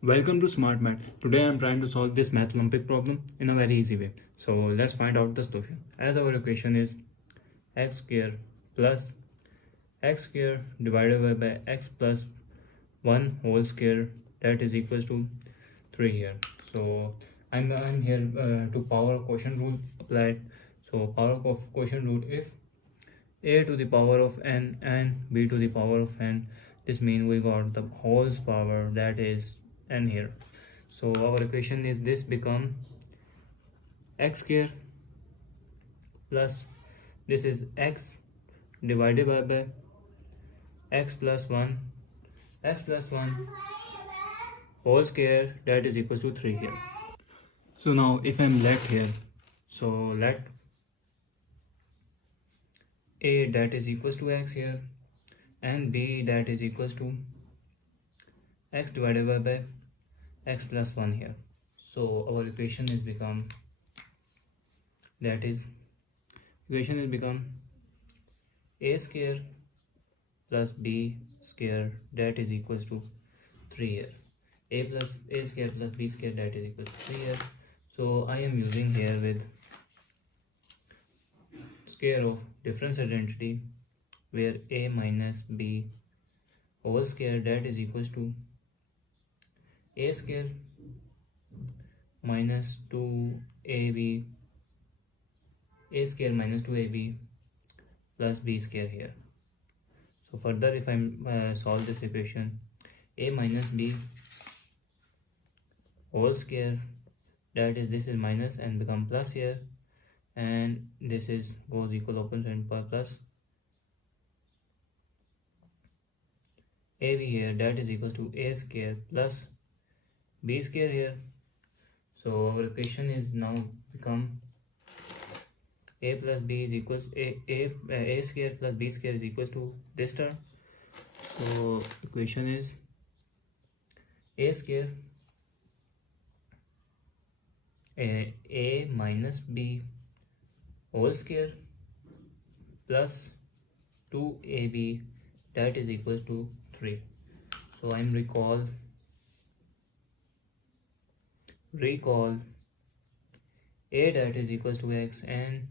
Welcome to Smart Math. Today I am trying to solve this math Olympic problem in a very easy way. So let's find out the solution. As our equation is x square plus x square divided by x plus 1 whole square, that is equals to 3 here. So I'm here to power quotient rule applied. So power of quotient rule, if a to the power of n and b to the power of n, this means we got the whole power, that is n here. So our equation is this become x square plus this is x divided by x plus 1 whole square, that is equals to 3 here. So now if I'm let here, so let a that is equals to x here and b that is equals to x divided by x plus 1 here. So our equation is become, that is equation is become a square plus b square, that is equals to 3 here. A square plus b square, that is equals to 3 here. So I am using here with square of difference identity, where a minus b whole square, that is equals to a square minus 2ab, a square minus 2ab plus b square here. So further if I solve this equation, a minus b whole square, that is this is minus and become plus here, and this is goes equal open and plus ab here, that is equals to a square plus b square here. So our equation is now become a plus b is equals a square plus b square is equals to this term. So equation is a square a minus b whole square plus 2ab, that is equals to 3. So I'm recall a that is equals to x and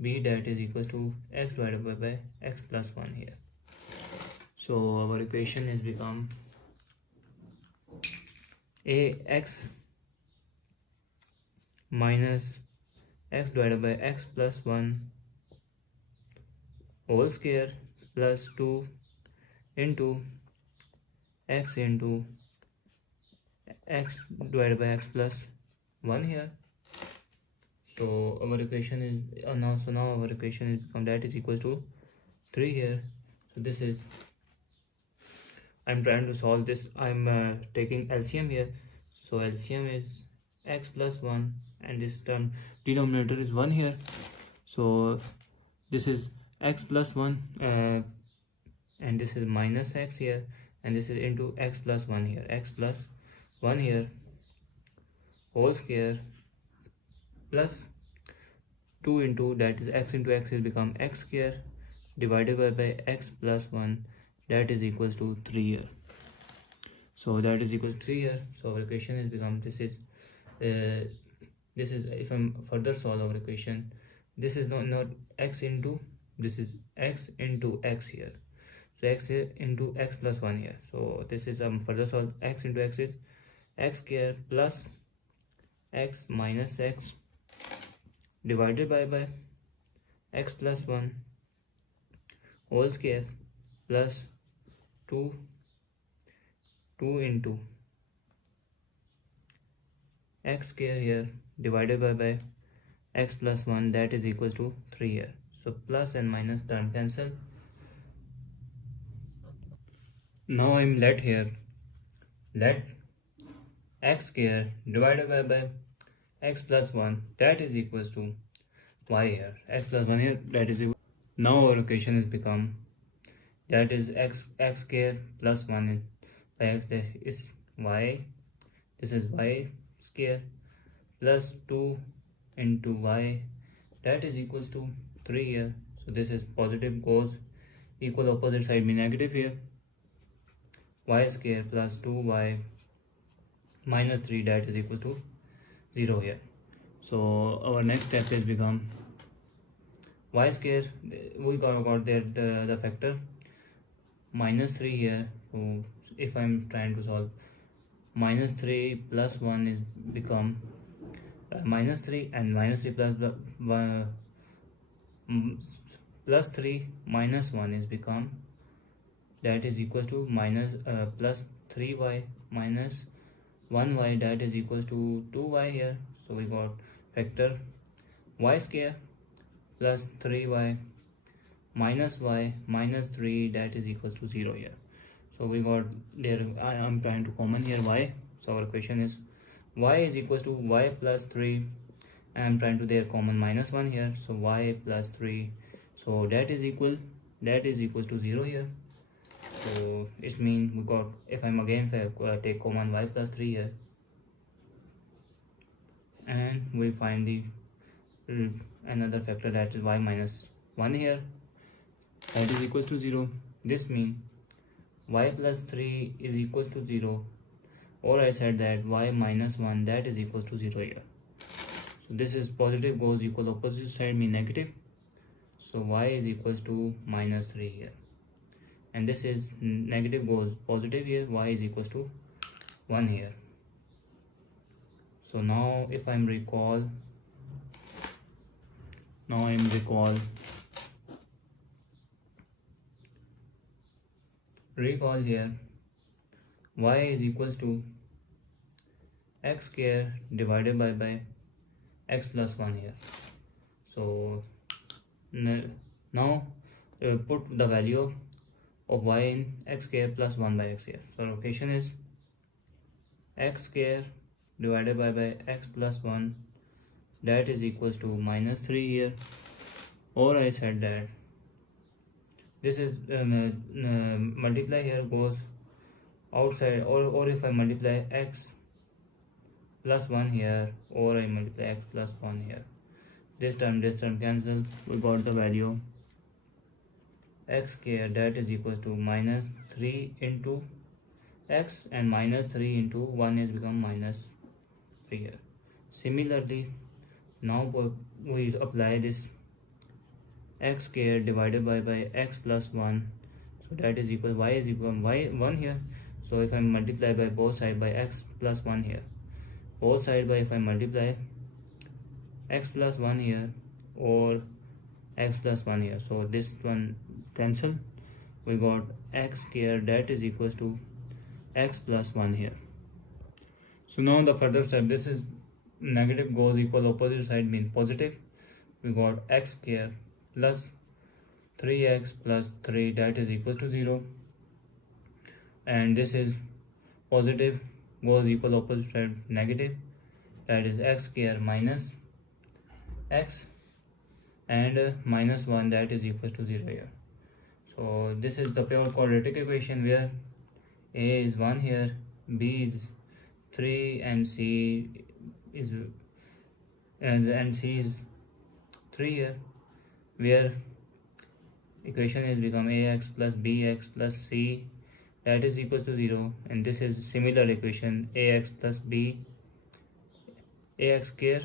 b that is equals to x divided by x plus 1 here. So our equation is become a x minus x divided by x plus 1 whole square plus 2 into x divided by x plus 1 here. So our equation is now our equation is become, that is equals to 3 here. So this is, I'm trying to solve this, I'm taking LCM here. So LCM is x plus 1 and this term denominator is 1 here. So this is x plus 1 and this is minus x here, and this is into x plus 1 here, x plus 1 here whole square plus 2 into, that is x into x is become x square divided by x plus 1, that is equals to 3 here. So that is equals to 3 here. So our equation is become, this is if I'm further solve our equation, this is not x into, this is x into x here. So x into x plus 1 here. So this is further solve, x into x is x square plus x minus x divided by x plus 1 whole square plus 2 into x square here divided by x plus 1, that is equals to 3 here. So plus and minus term cancel. Now I'm let here, let x square divided by x plus 1, that is equals to y here, x plus 1 here, that is equal. Now our equation has become, that is x square plus 1 by x, that is y, this is y square plus 2 into y, that is equals to 3 here. So this is positive goes equal, opposite side be negative here, y square plus 2y minus 3 that is equal to 0 here. So our next step is become y square. We got that the factor minus 3 here. So if I'm trying to solve, minus 3 plus 1 is become minus 3, and minus 3 plus 3 minus 1 is become that is equal to minus plus 3y minus 1y that is equal to 2y here. So we got factor y square plus 3y minus y minus 3 that is equal to 0 here. So we got there, I am trying to common here y. So our question is y is equal to y plus 3. I am trying to there common minus 1 here. So y plus 3. So that is equal to 0 here. So it means we got, if I'm again take common y plus 3 here, and we find the another factor that is y minus 1 here, that is equal to 0. This means y plus 3 is equal to 0, or I said that y minus 1 that is equal to 0 here. So this is positive goes equal, opposite side mean negative. So y is equal to minus 3 here, and this is negative goes positive here, y is equal to 1 here. So now if I'm recall here, y is equal to x square divided by x plus 1 here. So now put the value of y in x square plus 1 by x here. So our equation is x square divided by x plus 1 that is equals to minus 3 here, or I said that this is multiply here goes outside, or if I multiply x plus 1 here, or I multiply x plus 1 here, this term cancel. We got the value x square that is equal to minus 3 into x, and minus 3 into 1 is become minus 3 here. Similarly, now we apply this x square divided by x plus 1, so that is equal, y is equal y 1 here. So if I multiply by both side by x plus 1 here, both side by, if I multiply x plus 1 here or x plus 1 here, so this one cancel. We got x square that is equal to x plus 1 here. So now the further step, this is negative goes equal, opposite side means positive. We got x square plus 3x plus 3 that is equal to 0, and this is positive goes equal, opposite side negative, that is x square minus x, and minus 1 that is equal to 0 here. So this is the pure quadratic equation where a is 1 here, b is 3, and c is c is 3 here, where equation is become ax plus bx plus c that is equal to 0, and this is similar equation ax plus b ax square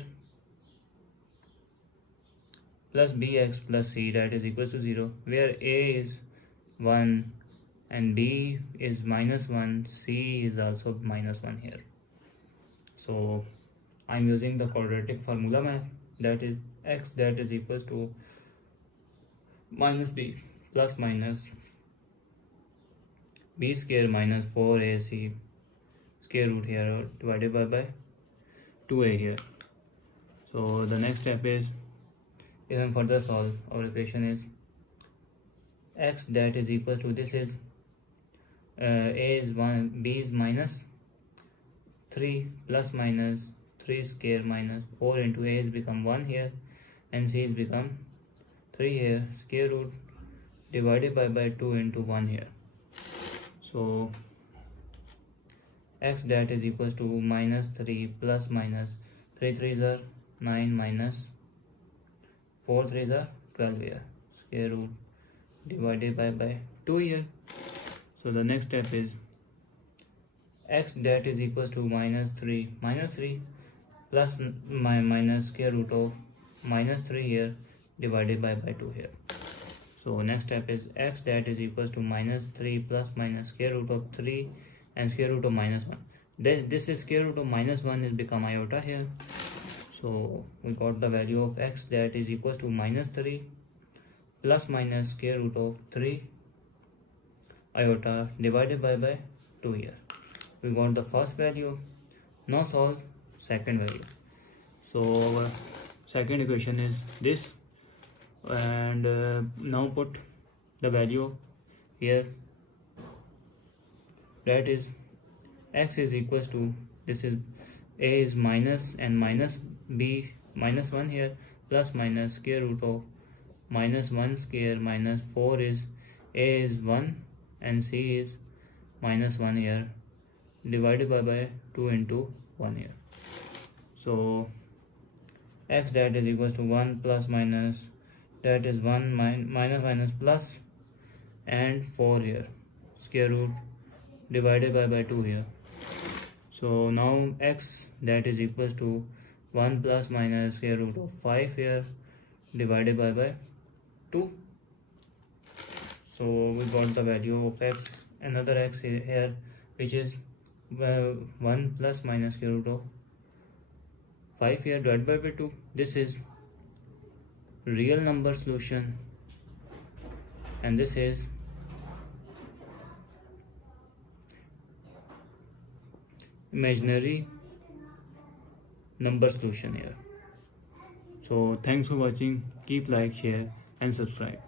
plus bx plus c that is equal to 0, where a is 1 and b is minus 1, c is also minus 1 here. So I'm using the quadratic formula map, that is x that is equal to minus b plus minus b square minus 4ac square root here divided by 2a here. So the next step is, even further solve, our equation is x that is equal to, this is a is 1, b is minus 3 plus minus 3 square minus 4 into a is become 1 here, and c is become 3 here, square root divided by 2 into 1 here. So x that is equals to minus 3 plus minus 3 3s are 9 minus 4 3s are 12 here, square root divided by 2 here. So the next step is x that is equals to minus 3 plus minus square root of minus 3 here divided by 2 here. So next step is x that is equals to minus 3 plus minus square root of 3 and square root of minus 1. This is square root of minus 1 is become iota here. So we got the value of x that is equals to minus 3 plus minus square root of 3 iota divided by 2 here. We got the first value. Now solve second value. So our second equation is this, and now put the value here, that is x is equals to, this is a is minus and minus b minus 1 here plus minus square root of minus 1 square minus 4 is a is 1 and c is minus 1 here divided by 2 into 1 here. So x that is equals to 1 plus minus, that is 1 minus minus plus and 4 here square root divided by 2 here. So now x that is equals to 1 plus minus square root of 5 here divided by 2. So we got the value of x, another x here, which is 1 plus minus square root of 5 here divided by 2. This is real number solution and this is imaginary number solution here. So thanks for watching. Keep like, share and subscribe.